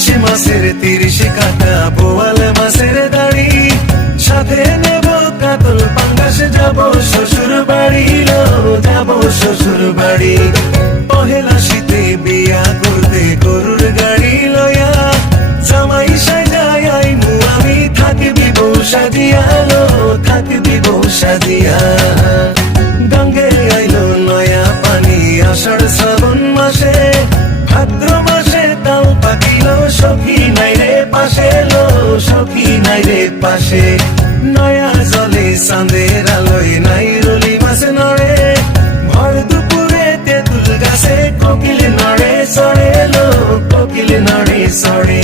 ইলিশ মাছের 30 কাটা বোয়াল মাছের দাড়ি সাথে নেব কাতল পাঙ্গাস যাব শ্বশুর বাড়ি যাব শ্বশুর বাড়ি পহেলা শীতে বিয়া করতে গরুর গাড়ি লয়া জামাই সাজায় আইমু আমি থাকবি বউ সাজিয়া থাকবি বউ সাজিয়া গঙ্গে আইলো নয়া পানি আষাঢ় শ্রাবণ মাসে ভাদ্র মাসে তাও পাকিল সখী নাই রে পাশে সখী নাই রে পাশে নয়া জলে চাঁদের আলোয় নাই রলি মাছ নড়ে ভর দুপুরে তেঁতুল গাছে কোকিল নড়ে চড়ে কোকিল নড়ে চড়ে